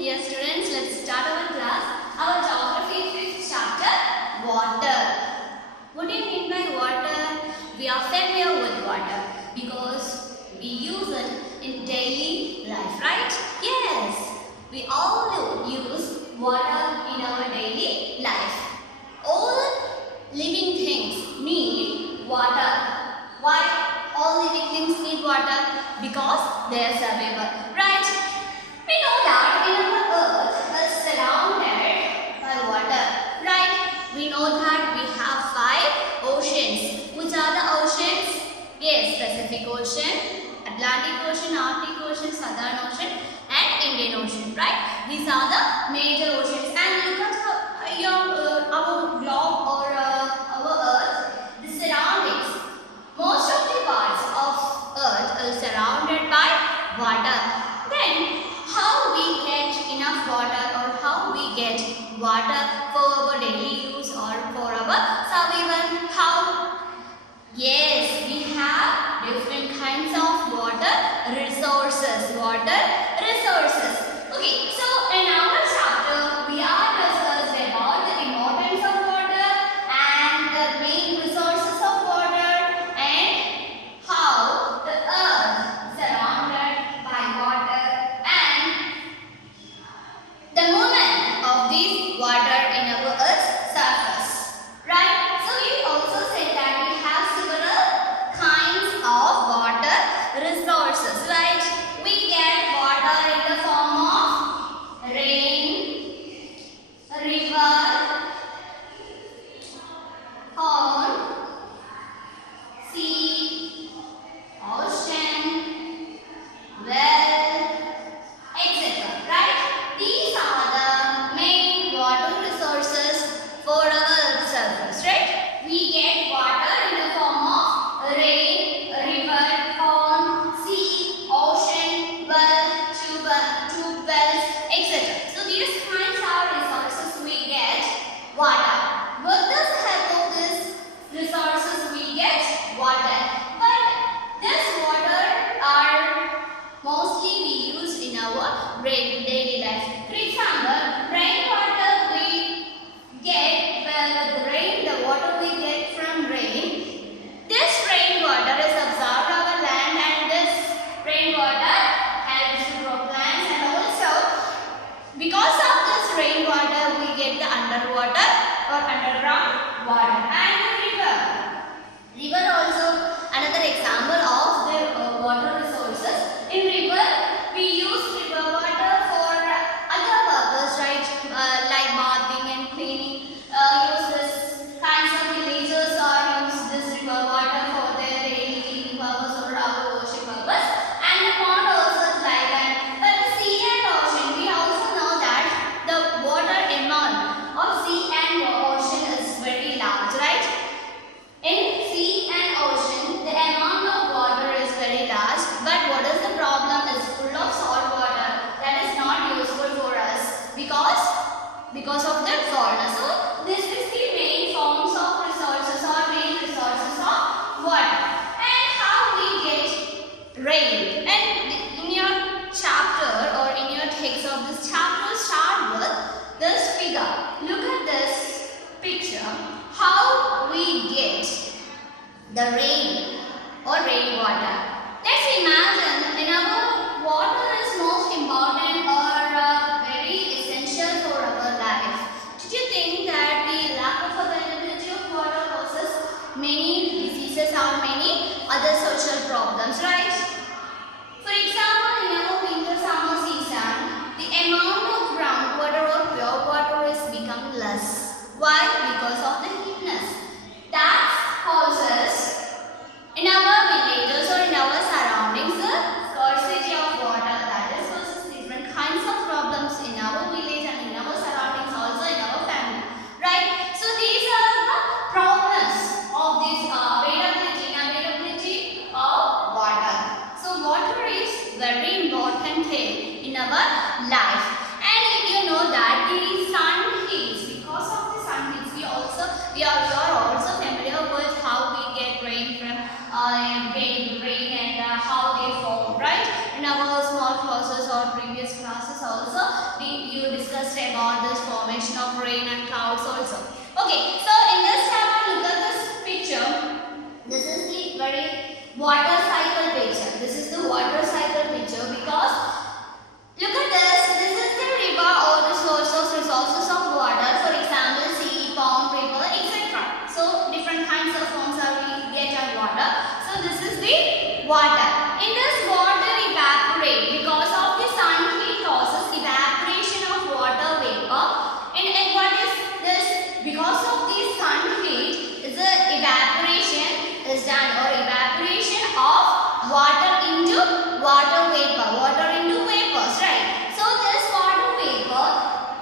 Dear students, let's start our class. Our geography 5th chapter, water. What do you mean by water? We are familiar with water because we use it in daily life, right? Yes, we all use water in our daily life. All living things need water. Why all living things need water? Because they are survival, right? We know that in our earth is surrounded by water, right? We know that we have 5 oceans. Which are the oceans? Yes, Pacific Ocean, Atlantic Ocean, Arctic Ocean, Southern Ocean and Indian Ocean, right? These are the major oceans. And look at our globe or our earth, the surroundings. Most of the parts of earth are surrounded by water. Then how we get enough water or how we get water for our daily use or for our survival? How? Yes, we have different kinds of water resources. Okay, so in our chapter we are discussed about the importance of water and the main resources of water and how the earth is surrounded by water and the movement of this water in our earth's surface, right? So we also said that we have several kinds of water resources, right? We get water in the form of rain, river, pond, sea, ocean, well, etc. Right? These are the main water resources for our surface, right? We get water in the form of rain, river, pond, sea, ocean, well, tube wells, etc. So these kinds of resources we get water. With the help of these resources we get water. But this water are mostly we use in our daily life. For example, rainwater we get, well, the rain, the water we get from rain. This rainwater is absorbed our land and this rainwater helps to grow plants, and also because of this rainwater we get the underwater or underground water. And river also another example of the water resources. In river we use river water for other purpose, right? Like bathing and cleaning. Use this kinds of villagers or use this river water for their daily cleaning purpose or our washing purpose. And the pond also is like that. But the sea and ocean, we also know that the water amount of sea and ocean is very large, right? In sea and ocean, the amount of water is very large, but what is the problem? It's full of salt water that is not useful for us because of the fauna. So this is the main forms of resources or main resources of water. And how we get rain. And in your chapter or in your text of this chapter, start with this figure. Look at this picture. How we get the rain or rainwater. Let's imagine in our water is most important or very essential for our life. Did you think that the lack of availability of water causes many diseases or many other social problems, right? For example, in our winter summer season, the amount of groundwater or pure water is becoming less. Why? Because of the heatness. That causes in our villages or in our surroundings the scarcity of water. That is causes different kinds of problems in our village and in our surroundings, also in our family. Right? So these are the problems of this availability of water. So water is very important thing in our life. And you know that the sun heats, because of the sun heats, we are also familiar with how we get rain from rain and how they form, right? In our small classes or previous classes also we about this formation of rain and clouds also. Okay, so in this chapter, look at this picture. This is the very water cycle picture. This is the water cycle picture because look at this. This is the river or the resources of water. For example, sea, pond, river, etc. So different kinds of forms are we get of water. So this is the water. In this water evaporate because of the sun heat causes evaporation of water vapor. And what is this? Because of the sun heat, the evaporation is done or evaporation of water into water vapor. Water into vapors, right? So this water vapor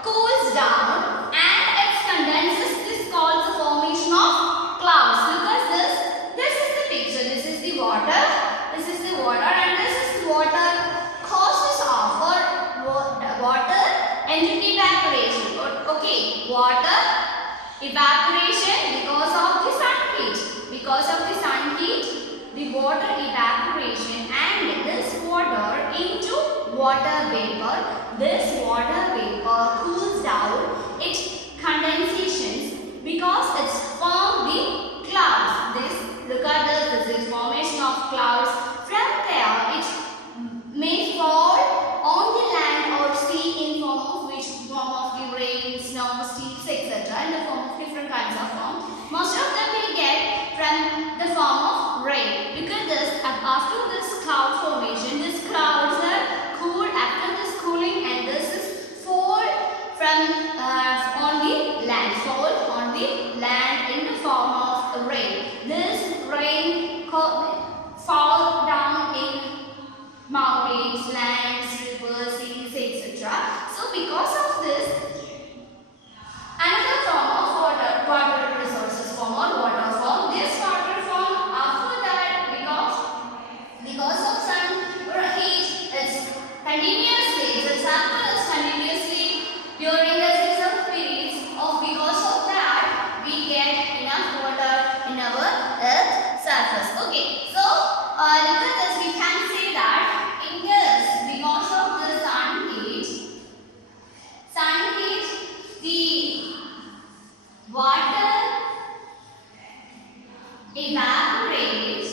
cools down and it condenses. This is called the formation of clouds. Look at this. This is the picture. This is the water. This is the water and this is water causes of or water and evaporation. Okay, water evaporation because of the sun heat. Because of the sun heat, the water evaporation and this water into water vapor. This water vapor cools down. It condensations because it's formed the clouds. This look at this. This is formation of clouds. From there, it may fall on the land or sea in form of which form of the rain, snow, sleets, etc. In the form of different kinds of forms. Most of them we get from the form of rain. Look at this. After this cloud formation, these clouds are cooled. After this cooling, and this is fall from on the land. Fall on the land in the form of rain. This rain fall down in mountains, lands, rivers, seas, etc. So because of this, another form of water resources form or water form. This water form after that because of sun heat, it's continuously, the sample is continuously during the season periods of because of that we get enough water in our earth surface. Okay, so look at this. We can say that in this because of the sun heat, the water evaporates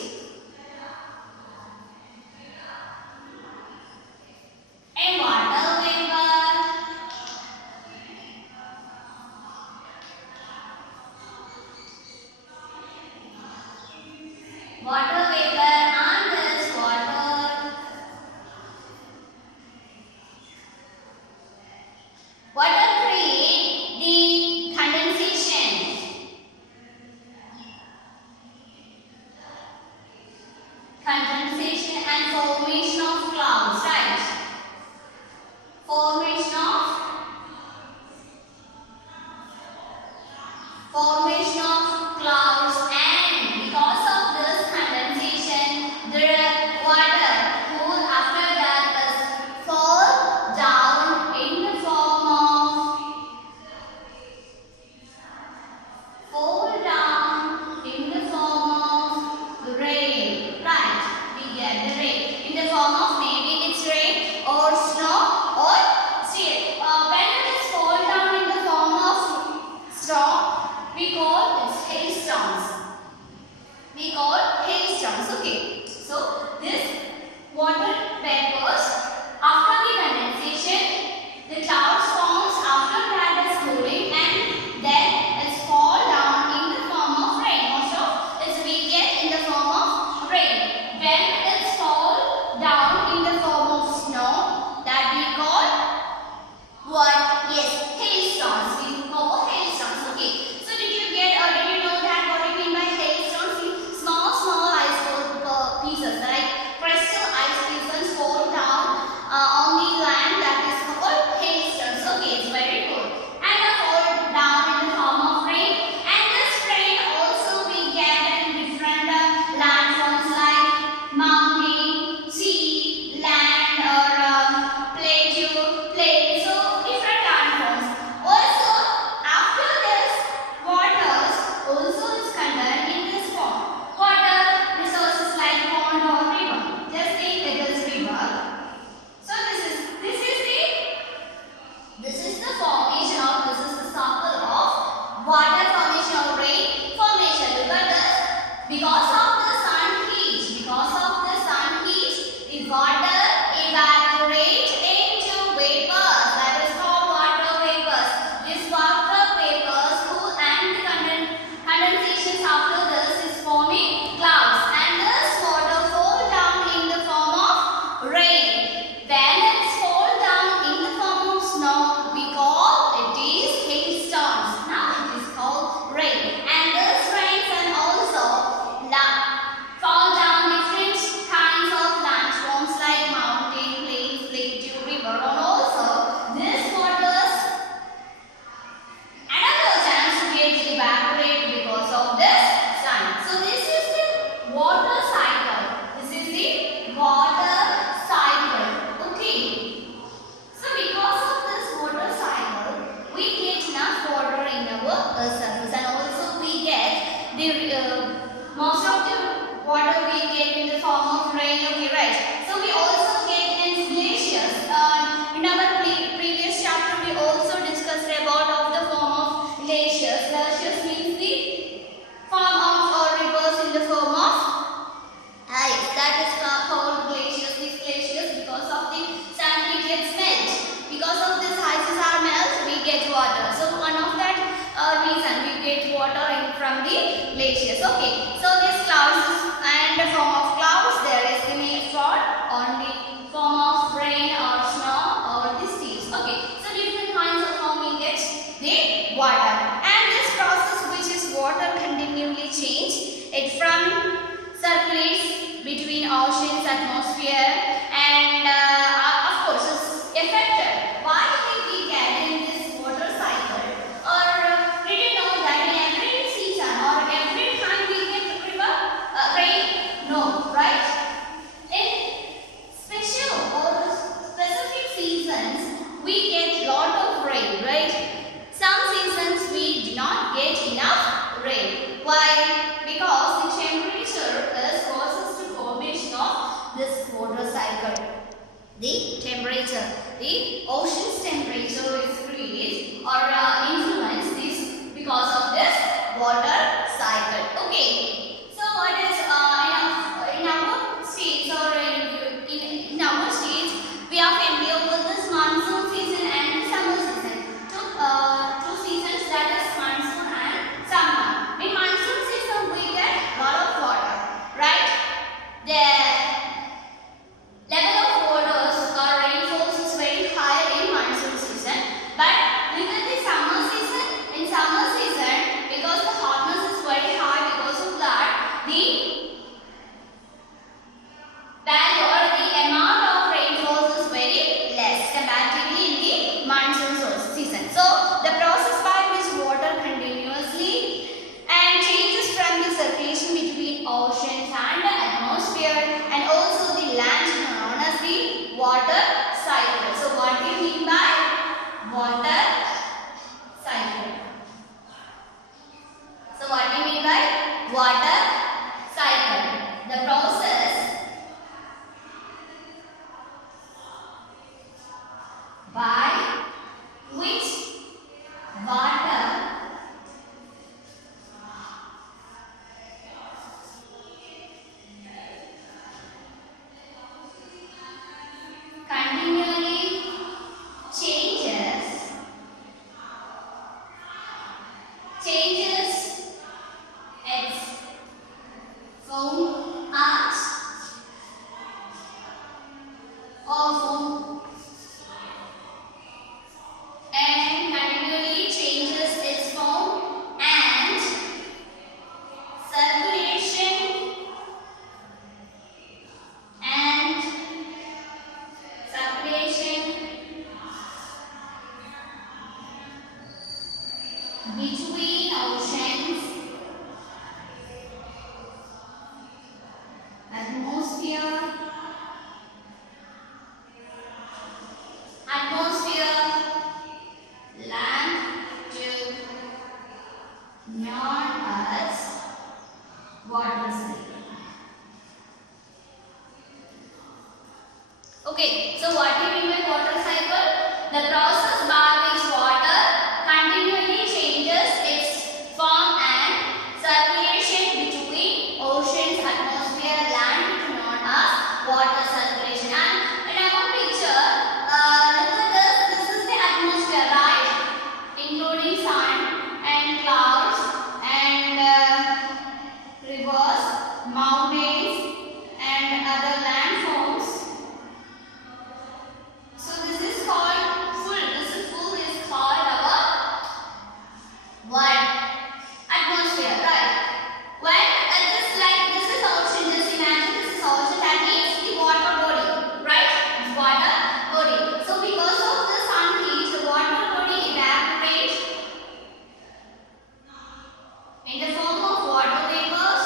Okay, so these clouds and the form of clouds, they are estimated for on the form of rain or snow or the seas. Okay, so different kinds of how we get the water, and this process, which is water, continually change it from circulates between oceans, atmosphere, and of course is affected. Why did we get in this water cycle? Or did you know that in every season or every time we get rain? No, right? In special or specific seasons, we get lot of rain, right? Some seasons we do not get enough rain. Why? Because the temperature is causes to formation of this water cycle. The temperature, the ocean's temperature is increased or influence this because of this water cycle. Okay. So what is in our states or in our states, we are familiar with this monsoon season and the summer season. Two seasons, that is monsoon and summer. In monsoon season, we get lot of water, right? The level of waters or rainfalls is very high in monsoon season, but look at the summer season. In summer season, because the hotness is very high, because of that, the value or the amount of rainfalls is very less comparatively in the monsoon season. So the process by which water continuously and changes from the circulation between oceans and the atmosphere and also the land known as the water cycle. So what do you mean by water cycle? So what do you mean by water cycle? The process by which water continually changes its form as or form and continually changes its form and circulation between oceans, atmosphere, land to known as water cycle. Okay, so what do you mean by water cycle? The process by which water continually changes its form and circulation between oceans, atmosphere, land to known as water circulation. And in our picture, look at this. This is the atmosphere, right? Including sun and clouds and rivers, mountains and other landforms. So this is called full. Full is called our what? Atmosphere, right? When this is ocean, just imagine this is ocean. That means the water body, right? Water body. So because of the sun heat, the water body evaporates in the form of water vapors.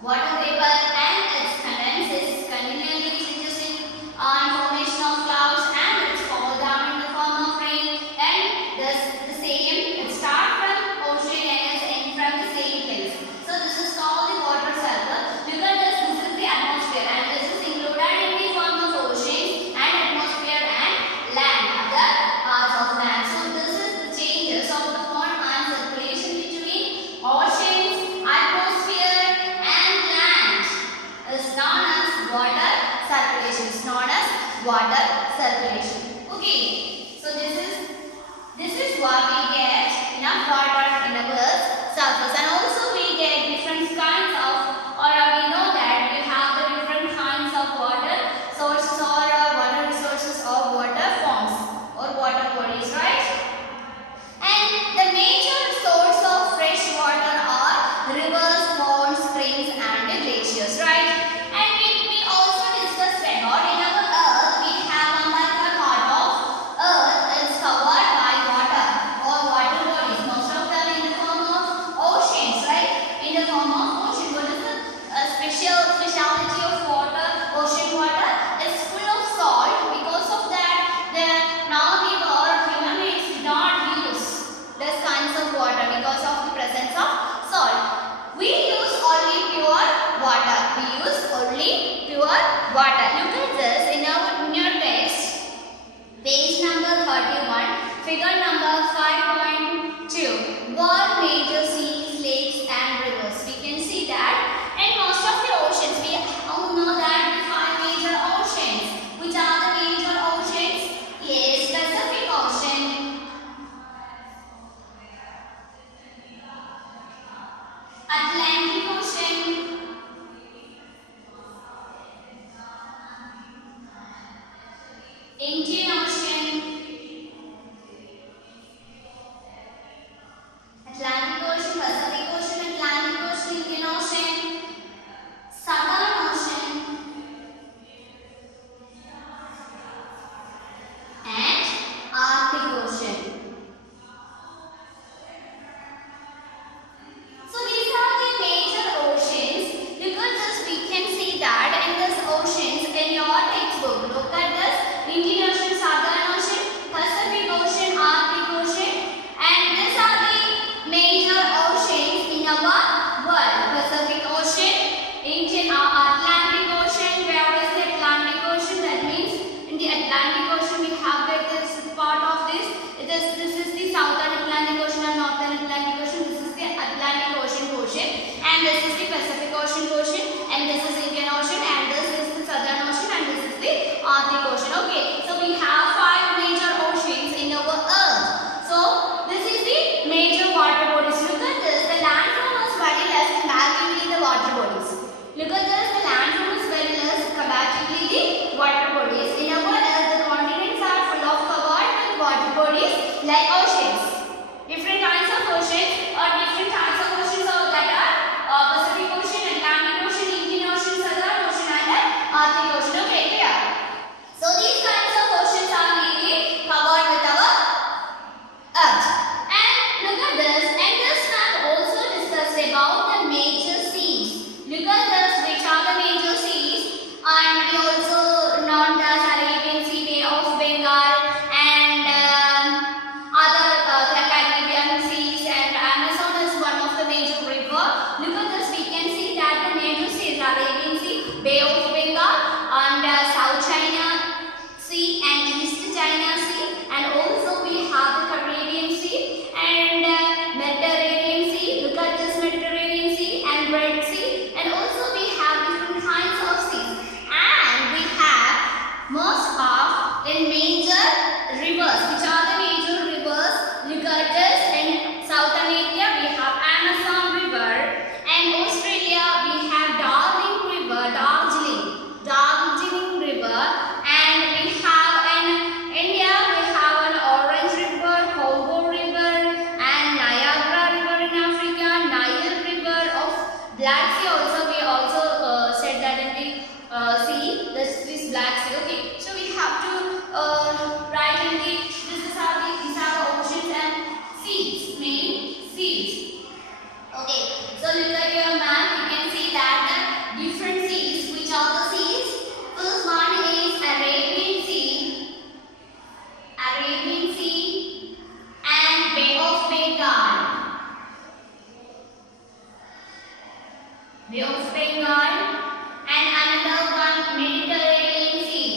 Water vapor and its condenses continually changes in formation of clouds and it fall down in the form of rain. And the same, it starts from ocean and its end from the same place. So this is called the water cycle. Look at this. This is the atmosphere and this is included in the form of ocean and atmosphere and land, other parts of land. So this is the changes of the form and circulation between oceans, atmosphere and land is known as water circulation. It's known as water circulation. Okay, so this is what we sea, this black sea. Okay, so we have to write in the these are the oceans and seas, main seas. Okay, so look at your map. You can see that the different seas. Which are the seas? First one is Arabian Sea, and Bay of Bengal. Bay of Bengal, and another one Mediterranean Sea.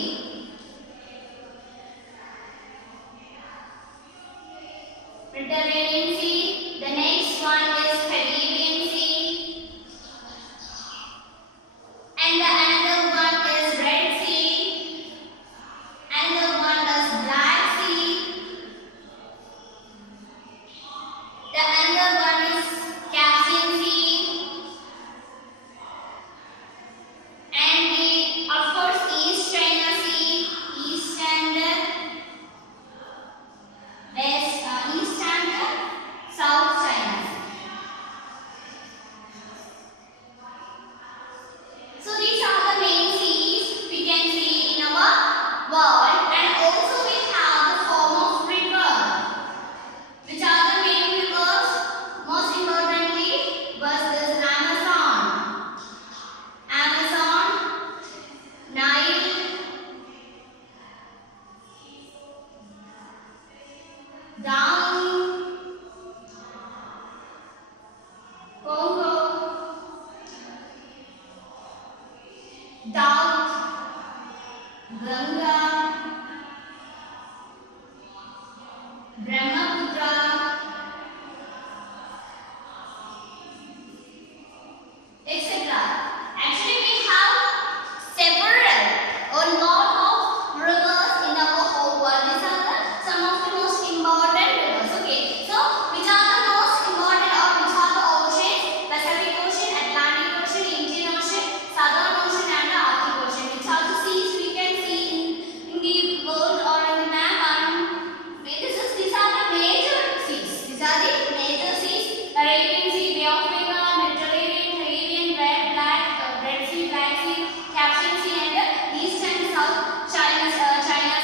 Mediterranean Sea. The next one is Caribbean Sea, and the another one is Red Sea, and the one is Black Sea. The another one is Caspian Sea, and the of course East China Sea, East and West, East and South China Sea. So these are the main seas we can see in our world, and also we have the form of river. Which are the main rivers? Most importantly was this Amazon, Nile, down, Congo, Doubt, Ganga, Brahmaputra, etc. Actually, we have several or lot of rivers in our whole world. These are some of the most important rivers. Okay, so which are the most important, or which are the oceans? Pacific Ocean, Atlantic Ocean, Indian Ocean, Southern Ocean, and the Arctic Ocean. Which are the seas we can see in the world or in the map? And these are the major seas. These are the major seas: Arabian Sea, Bay of Bengal, Mediterranean, Caribbean, Red Sea, Black Sea, Caspian Sea, and the East and South China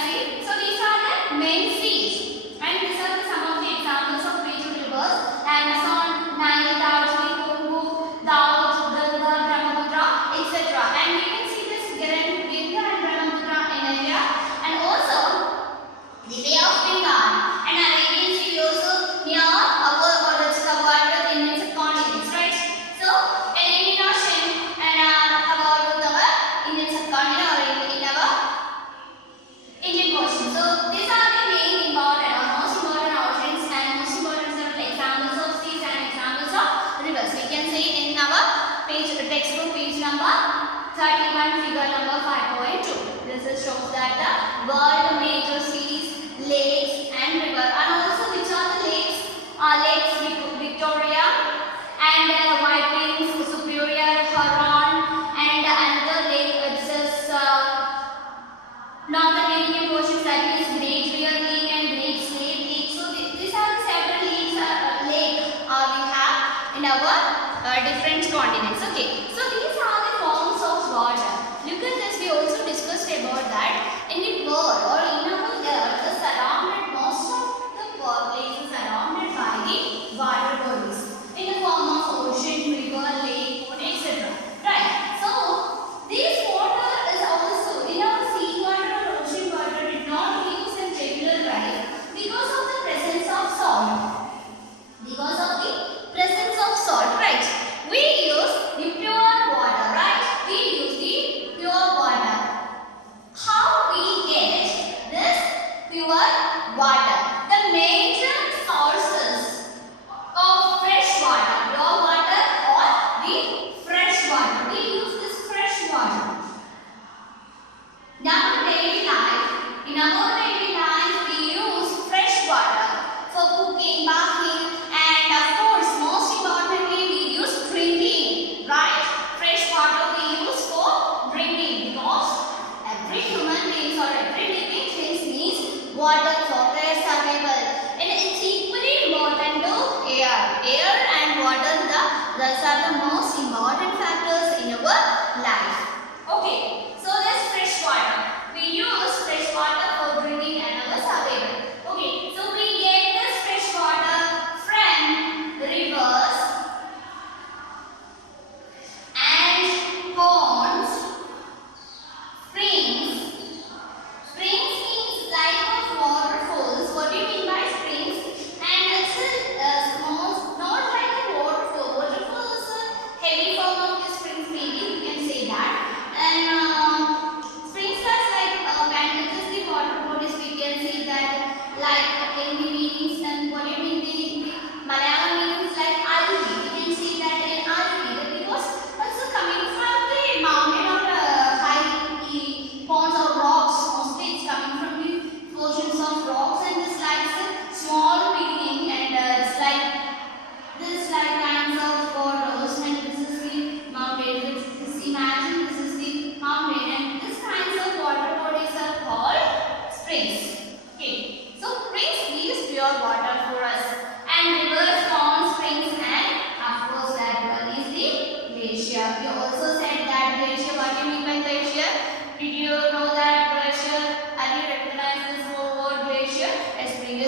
Sea. So these are the main seas, and these are some of the examples of major rivers: Amazon, Nile, Congo, Ganga, Brahmaputra, etc. And we can see this Ganga and Brahmaputra in India, and also the Bay of Bengal and Arabian Sea also near our or it's covered with Indian subcontinents, right? So an Indian Ocean and covered with our Indian subcontinent or in our Indian Ocean. So these are the main important or most important oceans and most important several examples of seas and examples of rivers. We can see in our textbook page number 31, figure number 5.2. This shows that the world major seas, lakes and river, and also which are the lakes? Lakes Victoria and White Plains, Superior, Huron, and another lake which is North Atlantic Ocean, that is Great Bear Lake and Great Slave Lake. So these are the several lakes we have in our different continents. Okay, so these are the forms of water. Look at this. We also discussed about that in the world or in our earth, the surrounded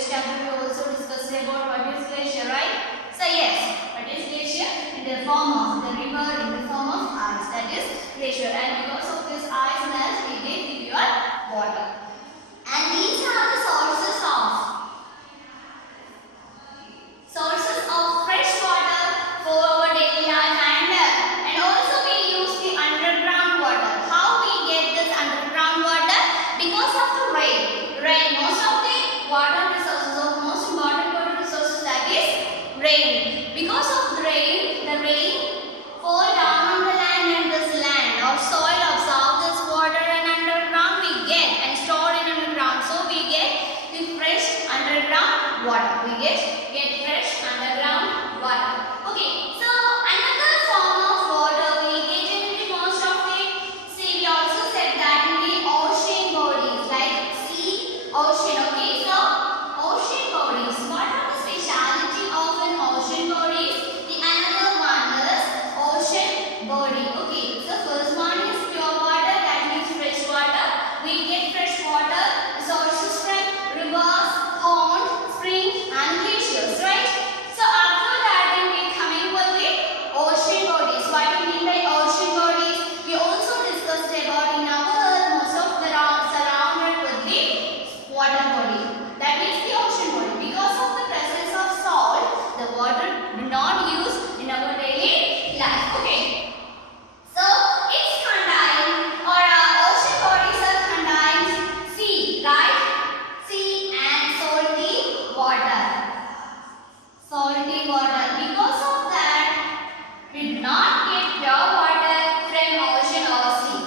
previous chapter we also discussed about what is glacier, right? So yes, what is glacier? In the form of the river, in the form of ice. That is glacier. And because of this ice melt, we get pure water. And these are the sources of fresh water for our daily life, and also we use the underground water. How we get this underground water? Because of the rain. Most of the water resources, of most important water resources, that is rain. Because of the rain fall down on the land, and this land or soil absorb this water, and underground we get and stored in underground. So we get the fresh underground water. We get fresh underground water. Okay, so another form of water we get in the most of the sea. We also said that in the ocean bodies, like sea, ocean. Okay, so ocean bodies. What are the speciality of an ocean bodies? The another one is ocean body. Okay, so first one is pure water, that means fresh water. We get fresh water sources from rivers, ponds, springs and glaciers, right? So after that then we coming with the ocean bodies. What do you mean by ocean bodies? We also discussed about in our earth, most of the surrounded with the water body. That means the ocean body. Because of the presence of salt, the water do not use in our daily life. Okay. So it's contained, or ocean bodies are contained sea, right? Sea and salty water. Salty water. Because of that, we do not get pure water from ocean or sea.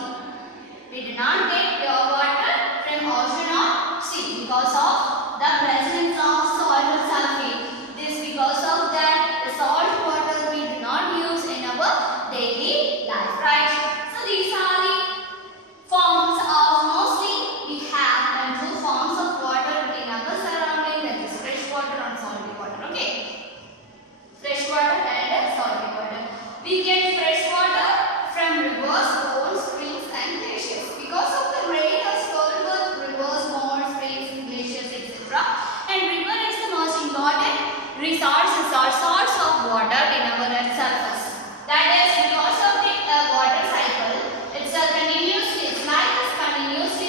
We do not get pure water from ocean or sea because of the presence of salt or sulfate. This because of that the salt water we do not use in our daily life, right? So these are the forms of, mostly we have and two forms of water in our surrounding, that is fresh water and salty water. Okay, fresh water and salty water. We get fresh water from rivers, ponds, springs and glaciers. Because of the rain is filled with rivers, ponds, springs, glaciers, etc. And river is the most important resource of water in our earth's surface. That is because of the water cycle. It's a continuously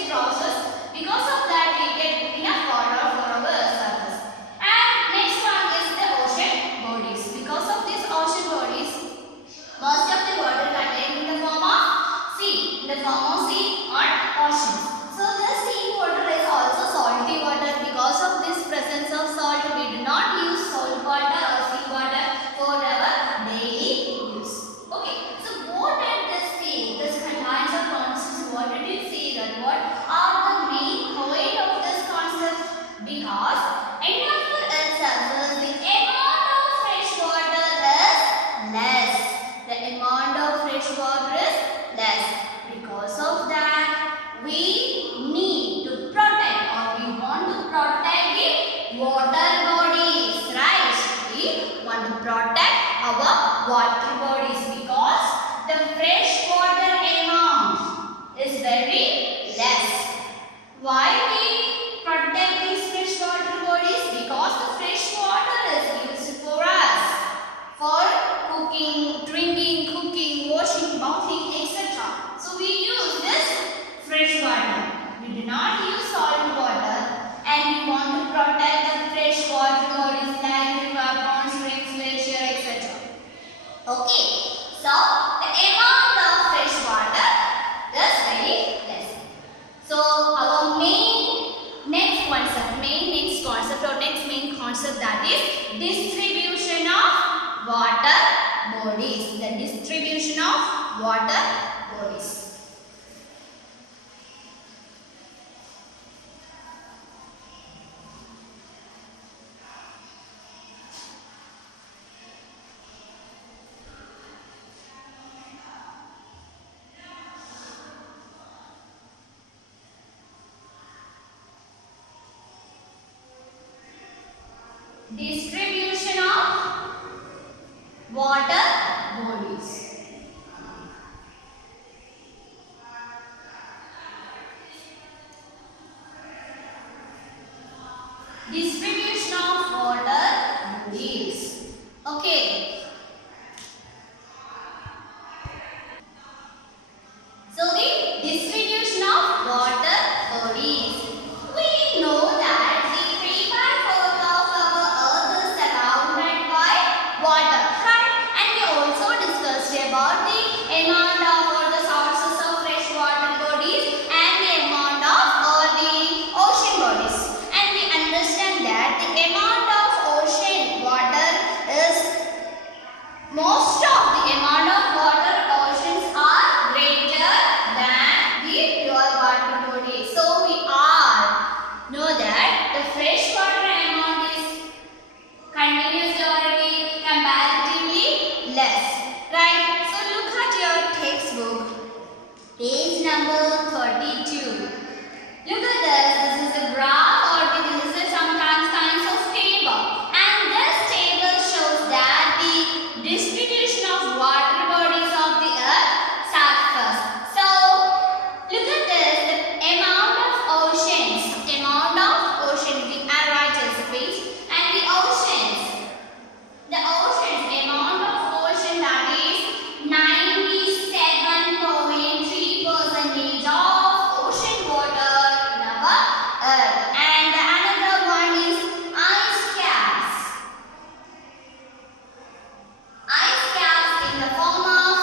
process. Because of that we get enough water for our earth's surface. And next one is the ocean bodies. Because of these ocean bodies, most of the water contained in the form of sea, or oceans. So this sea water is also salty water. Because of this presence of salt, we do not use salt water or sea water for our daily use. Okay, so what did this say? This contains a concept. What did it say? That what are the main point of this concept? Because in our earth's surface, the amount of fresh water is less. The amount of fresh water is less. Because of that, we need to protect, or we want to protect the water bodies, right? We want to protect our water bodies because the fresh water amount is very less. Why we protect these fresh water bodies? Because the fresh water is used for us for cooking, drinking, cooking, washing, bathing, etc. So we use this fresh water. We do not use salt water, and we want to protect the fresh water bodies like river, ponds, springs, glacier, etc. Okay, so the amount of fresh water is very less. So our main next concept, that is distribution of water bodies. The distribution of water bodies. Distribution of water bodies. Distribution below 32. Look at this. This is a graph, or this is sometimes kinds of table. And this table shows that the distribution of water bodies of the earth surface. So look at this. The amount of oceans. Amount of ocean. We are right as a page. And the oceans. The oceans. Amount of ocean, that is 97.3% of ocean water in our earth. And another one is ice caps. Ice caps in the form of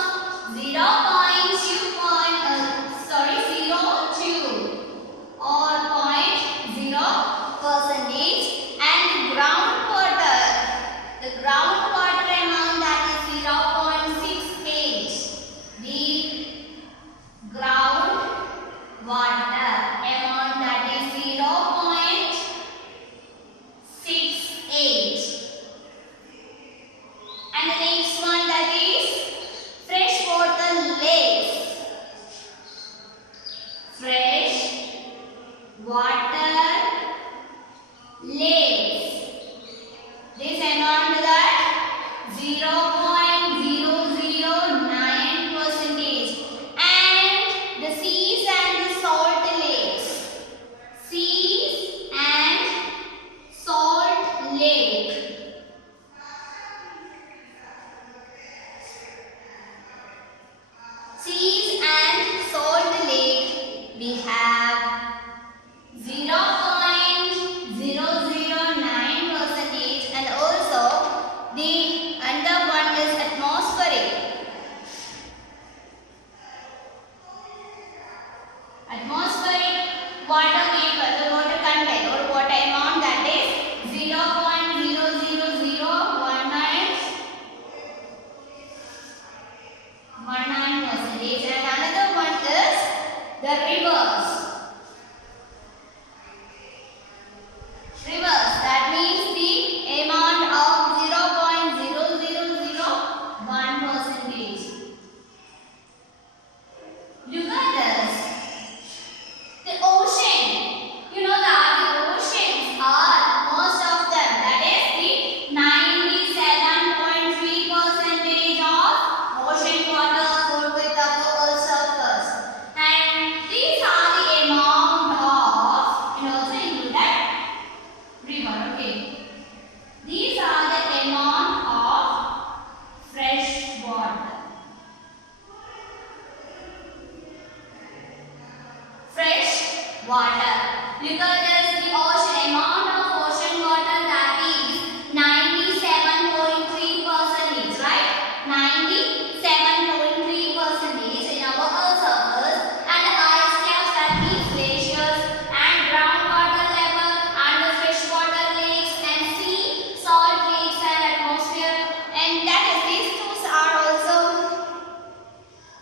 0.2 or 0.0%, and groundwater. The groundwater amount, that is 0.68. The groundwater amount, that is 0.68. And the next one, that is freshwater lakes. Fresh water lakes. This amount is at 0.009%. And the seas and the salt lakes. Seas and salt lake. Seas and salt lake, we have 0.009%, and also the another one is atmospheric. Atmospheric water vapor, the water content or water amount, that is 0.00019%. And another one is the rivers. Rivers, that means the amount of 0.0001%. Look at this. The ocean. You know that the oceans are, most of them, that is the 97.3% of ocean water filled with the earth's surface. And these are the amount of, and also include that river. Okay. These are the amount of fresh water. Fresh water. Look at this, the ocean amount of ocean water, that is 97.3%, right? 97.3% in our earth surface. And the ice caps, that means glaciers, and groundwater level, and the freshwater lakes, and sea, salt lakes, and atmosphere. And that is, these two are also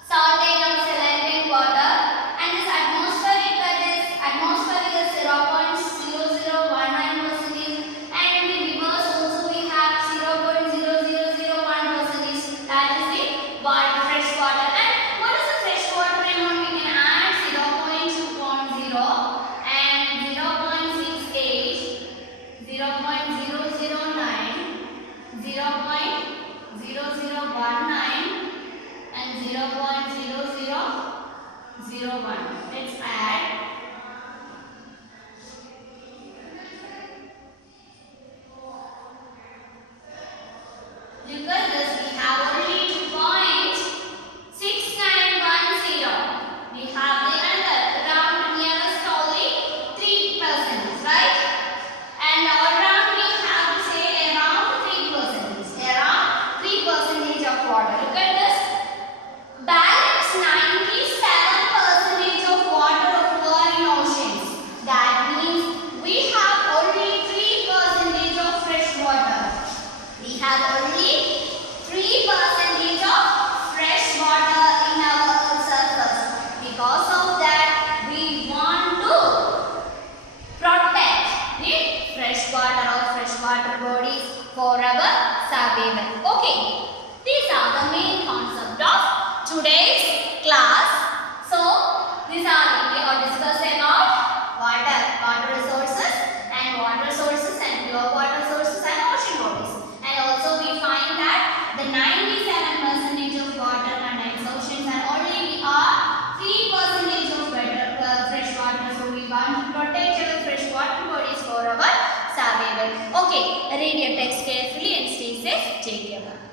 salted or saline water. And this atmospheric, that is atmospheric is 0.0019%. And in the rivers also we have 0.0001%. That is the water, fresh water. And what is the fresh water amount? We can add 0.2.0 and 0.68, 0.009, 0.0019, and 0.0001. Let's add. Look at this. We have only 2.6910. We have the another around nearest only 3%, right? And all around we have to say around 3%. Around 3% of water. Look at this. Balance 97% of water occur Read your text carefully and stay safe. Take care.